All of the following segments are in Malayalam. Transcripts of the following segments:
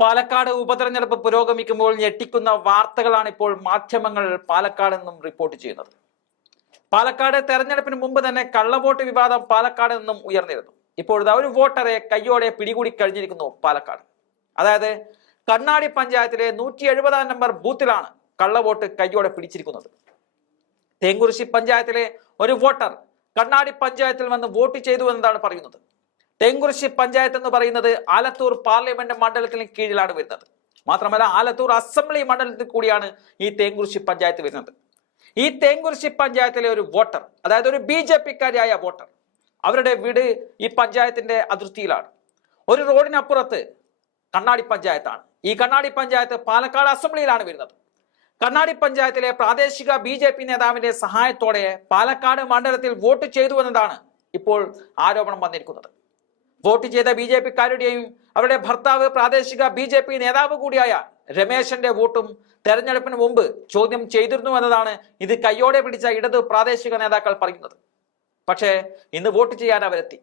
പാലക്കാട് ഉപതെരഞ്ഞെടുപ്പ് പുരോഗമിക്കുമ്പോൾ ഞെട്ടിക്കുന്ന വാർത്തകളാണ് ഇപ്പോൾ മാധ്യമങ്ങൾ പാലക്കാട് നിന്നും റിപ്പോർട്ട് ചെയ്യുന്നത്. പാലക്കാട് തെരഞ്ഞെടുപ്പിന് മുമ്പ് തന്നെ കള്ളവോട്ട് വിവാദം പാലക്കാട് നിന്നും ഉയർന്നിരുന്നു. ഇപ്പോഴത്തെ ഒരു വോട്ടറെ കയ്യോടെ പിടികൂടി കഴിഞ്ഞിരിക്കുന്നു പാലക്കാട്. അതായത് കണ്ണാടി പഞ്ചായത്തിലെ നൂറ്റി എഴുപതാം നമ്പർ ബൂത്തിലാണ് കള്ളവോട്ട് കയ്യോടെ പിടിച്ചിരിക്കുന്നത്. തേങ്കുറിശി പഞ്ചായത്തിലെ ഒരു വോട്ടർ കണ്ണാടി പഞ്ചായത്തിൽ വന്ന് വോട്ട് ചെയ്തു എന്നതാണ് പറയുന്നത്. തേങ്കുറിശി പഞ്ചായത്ത് എന്ന് പറയുന്നത് ആലത്തൂർ പാർലമെന്റ് മണ്ഡലത്തിന് കീഴിലാണ് വരുന്നത്. മാത്രമല്ല ആലത്തൂർ അസംബ്ലി മണ്ഡലത്തിൽ കൂടിയാണ് ഈ തേങ്കുറിശി പഞ്ചായത്ത് വരുന്നത്. ഈ തേങ്കുറിശി പഞ്ചായത്തിലെ ഒരു വോട്ടർ അതായത് ഒരു ബി ജെ പിക്കാരിയായ വോട്ടർ അവരുടെ വീട് ഈ പഞ്ചായത്തിന്റെ അതിർത്തിയിലാണ്. ഒരു റോഡിനപ്പുറത്ത് കണ്ണാടി പഞ്ചായത്താണ്. ഈ കണ്ണാടി പഞ്ചായത്ത് പാലക്കാട് അസംബ്ലിയിലാണ് വരുന്നത്. കണ്ണാടി പഞ്ചായത്തിലെ പ്രാദേശിക ബി ജെ പി നേതാവിന്റെ സഹായത്തോടെ പാലക്കാട് മണ്ഡലത്തിൽ വോട്ട് ചെയ്തു എന്നതാണ് ഇപ്പോൾ ആരോപണം വന്നിരിക്കുന്നത്. വോട്ട് ചെയ്ത ബി ജെ പിക്കാരുടെയും അവരുടെ ഭർത്താവ് പ്രാദേശിക ബി ജെ പി നേതാവ് കൂടിയായ രമേശന്റെ വോട്ടും തെരഞ്ഞെടുപ്പിന് മുമ്പ് ചോദ്യം ചെയ്തിരുന്നു എന്നതാണ് ഇത് കയ്യോടെ പിടിച്ച ഇടത് പ്രാദേശിക നേതാക്കൾ പറയുന്നത്. പക്ഷേ ഇന്ന് വോട്ട് ചെയ്യാൻ അവരെത്തി.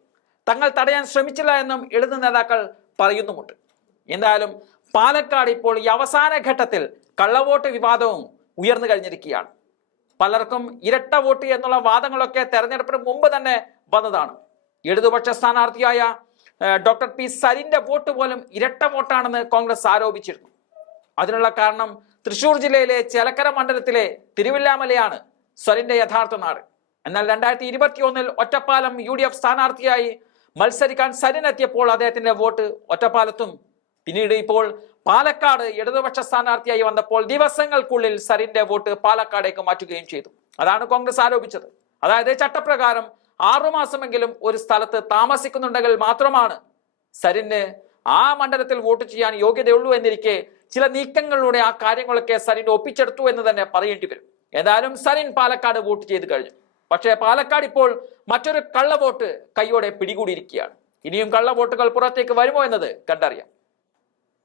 തങ്ങൾ തടയാൻ ശ്രമിച്ചില്ല എന്നും ഇടത് നേതാക്കൾ പറയുന്നുമുണ്ട്. എന്തായാലും പാലക്കാട് ഇപ്പോൾ ഈ അവസാന ഘട്ടത്തിൽ കള്ളവോട്ട് വിവാദവും ഉയർന്നു കഴിഞ്ഞിരിക്കുകയാണ്. പലർക്കും ഇരട്ട വോട്ട് എന്നുള്ള വാദങ്ങളൊക്കെ തെരഞ്ഞെടുപ്പിന് മുമ്പ് തന്നെ വന്നതാണ്. ഇടതുപക്ഷ സ്ഥാനാർത്ഥിയായ ഡോക്ടർ പി സരിന്റെ വോട്ട് പോലും ഇരട്ട വോട്ടാണെന്ന് കോൺഗ്രസ് ആരോപിച്ചിരുന്നു. അതിനുള്ള കാരണം തൃശൂർ ജില്ലയിലെ ചേലക്കര മണ്ഡലത്തിലെ തിരുവില്ലാമലയാണ് സ്വരിന്റെ യഥാർത്ഥ നാട്. എന്നാൽ രണ്ടായിരത്തി ഇരുപത്തിയൊന്നിൽ ഒറ്റപ്പാലം യു ഡി എഫ് സ്ഥാനാർത്ഥിയായി മത്സരിക്കാൻ സരിൻ എത്തിയപ്പോൾ അദ്ദേഹത്തിന്റെ വോട്ട് ഒറ്റപ്പാലത്തും. പിന്നീട് ഇപ്പോൾ പാലക്കാട് ഇടതുപക്ഷ സ്ഥാനാർത്ഥിയായി വന്നപ്പോൾ ദിവസങ്ങൾക്കുള്ളിൽ സരിന്റെ വോട്ട് പാലക്കാടേക്ക് മാറ്റുകയും ചെയ്തു. അതാണ് കോൺഗ്രസ് ആരോപിച്ചത്. അതായത് ചട്ടപ്രകാരം ആറുമാസമെങ്കിലും ഒരു സ്ഥലത്ത് താമസിക്കുന്നുണ്ടെങ്കിൽ മാത്രമാണ് സരിന് ആ മണ്ഡലത്തിൽ വോട്ട് ചെയ്യാൻ യോഗ്യതയുള്ളൂ എന്നിരിക്കെ ചില നീക്കങ്ങളിലൂടെ ആ കാര്യങ്ങളൊക്കെ സരിൻ ഒപ്പിച്ചെടുത്തു എന്ന് തന്നെ പറയേണ്ടി വരും. ഏതായാലും സരിൻ പാലക്കാട് വോട്ട് ചെയ്ത് കഴിഞ്ഞു. പക്ഷേ പാലക്കാട് ഇപ്പോൾ മറ്റൊരു കള്ളവോട്ട് കൈയോടെ പിടികൂടിയിരിക്കുകയാണ്. ഇനിയും കള്ളവോട്ടുകൾ പുറത്തേക്ക് വരുമോ എന്നത് കണ്ടറിയാം.